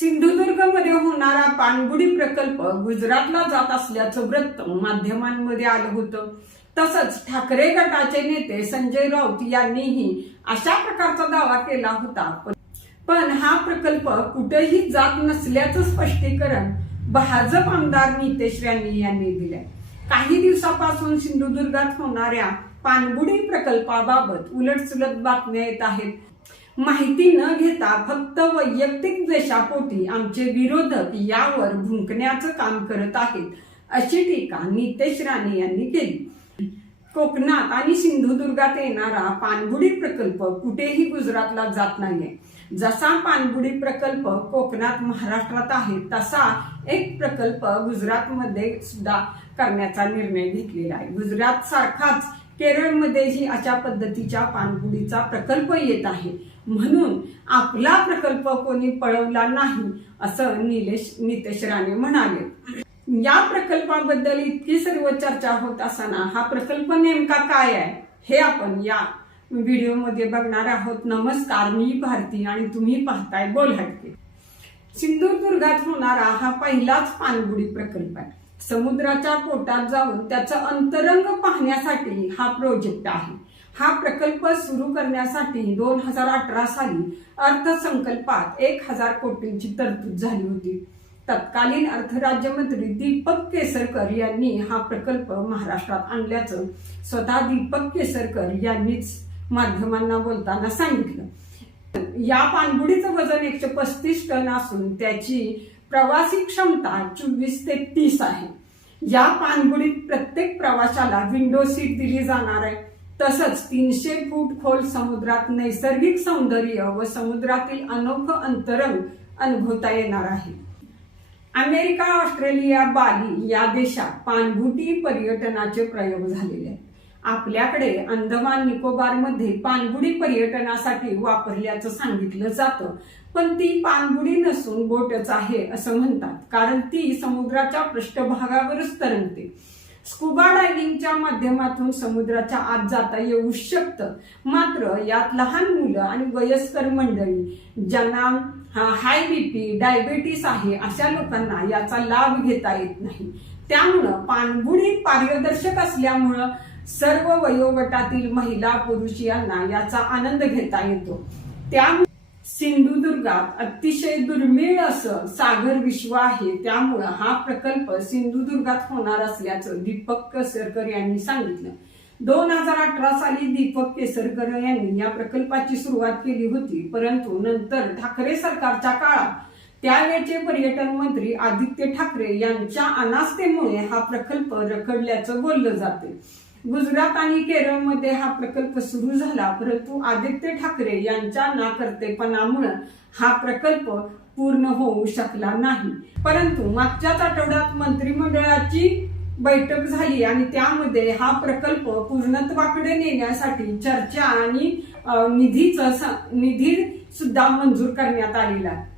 सिंधुदुर्गमध्ये होणारा पाणबुडी प्रकल्प गुजरातला जात असल्याचं वृत्त माध्यमांमध्ये आलं होतं. तसंच ठाकरे गटाचे नेते संजय राऊत यांनीही अशा प्रकारचा दावा केला होता. पण- हा प्रकल्प कुठेही जात नसल्याचं स्पष्टीकरण भाजप आमदार नितेश राणे यांनी दिलंय. काही दिवसापासून सिंधुदुर्गात होणाऱ्या पाणबुडी प्रकल्पाबाबत उलटसुलट बातम्या येत आहेत. माहिती न घेता फक्त वैयक्तिक द्वेषापोटी आमचे विरोधक यावर भुंकण्याचं काम करत आहेत अशी टीका नितेश राणे यांनी केली. कोकणात आणि सिंधुदुर्गात येणारा पाणबुडी प्रकल्प कुठेही गुजरातला जात नाहीये. जसा पाणबुडी प्रकल्प कोकणात महाराष्ट्रात आहे तसा एक प्रकल्प गुजरातमध्ये सुद्धा करण्याचा निर्णय घेतलेला आहे. गुजरात सारखाच केरळमध्येही अशा पद्धतीच्या पाणबुडीचा प्रकल्प येत आहे. म्हणून आपला प्रकल्प कोणी पळवला नाही असं निलेश नितेश राणे म्हणाले. या प्रकल्पाबद्दल इतकी सर्व चर्चा होत असताना हा प्रकल्प नेमका काय आहे हे आपण या व्हिडिओमध्ये बघणार आहोत. नमस्कार मी भारती आणि तुम्ही पाहताय बोलहटके. सिंधुदुर्गात होणारा हा पहिलाच पाणबुडी प्रकल्प आहे. समुद्राच्या पोटात जाऊन त्याचं अंतरंग पाहण्यासाठी हा प्रोजेक्ट आहे. हा प्रकल्प सुरू करण्यासाठी दोन हजार अठरा साली अर्थसंकल्पात एक हजार कोटींची तरतूद झाली होती. तत्कालीन अर्थराज्यमंत्री दीपक केसरकर यांनी हा प्रकल्प महाराष्ट्रात आणल्याचं स्वतः दीपक केसरकर यांनीच माध्यमांना बोलताना सांगितलं. या पाणबुडीचं वजन एकशे पस्तीस टन असून त्याची प्रवासी क्षमता चोवीस ते तीस आहे. या पाणबुडीत प्रत्येक प्रवाशाला विंडो सीट दिली जाणार आहे. तसंच तीनशे फूट खोल समुद्रात नैसर्गिक सौंदर्य व समुद्रातील अनोखं अंतरंग अनुभवता येणार आहे. अमेरिका ऑस्ट्रेलिया बाली या देशात पाणबुटी पर्यटनाचे प्रयोग झालेले आहेत. आपल्याकडे अंदमान निकोबारमध्ये पाणबुडी पर्यटनासाठी वापरल्याचं सांगितलं जातं. पण ती पाणबुडी नसून बोटच आहे असं म्हणतात कारण ती समुद्राच्या पृष्ठभागावरच तरंगते. स्कुबा डायव्हिंगच्या माध्यमातून समुद्राच्या आत जाता येऊ शकतं. मात्र यात लहान मुलं आणि वयस्कर मंडळी ज्यांना हाय बीपी डायबेटीस आहे अशा लोकांना याचा लाभ घेता येत नाही. त्यामुळं पाणबुडी पारदर्शक असल्यामुळं सर्व वयोगटातील महिला पुरुष यांना याचा आनंद घेता येतो. त्यामुळे सिंधुदुर्गात अतिशय दुर्मिळ असं सागर विश्व आहे. त्यामुळं हा प्रकल्प सिंधुदुर्गात होणार असल्याचं दीपक केसरकर यांनी सांगितलं. दोन हजार अठरा साली दीपक केसरकर यांनी या प्रकल्पाची सुरुवात केली होती. परंतु नंतर ठाकरे सरकारच्या काळात त्यावेळचे पर्यटन मंत्री आदित्य ठाकरे यांच्या अनास्थेमुळे हा प्रकल्प रखडल्याचं बोललं जाते गुजरात आणि केरळमध्ये हा प्रकल्प सुरू झाला परंतु आदित्य ठाकरे यांच्या नाकर्तेपणामुळे हा प्रकल्प पूर्ण होऊ शकला नाही. परंतु मागच्याच आठवड्यात मंत्रिमंडळाची बैठक झाली आणि त्यामध्ये हा प्रकल्प पूर्णत्वाकडे नेण्यासाठी चर्चा आणि निधीच निधीचं निधी सुद्धा मंजूर करण्यात आलेला. आहे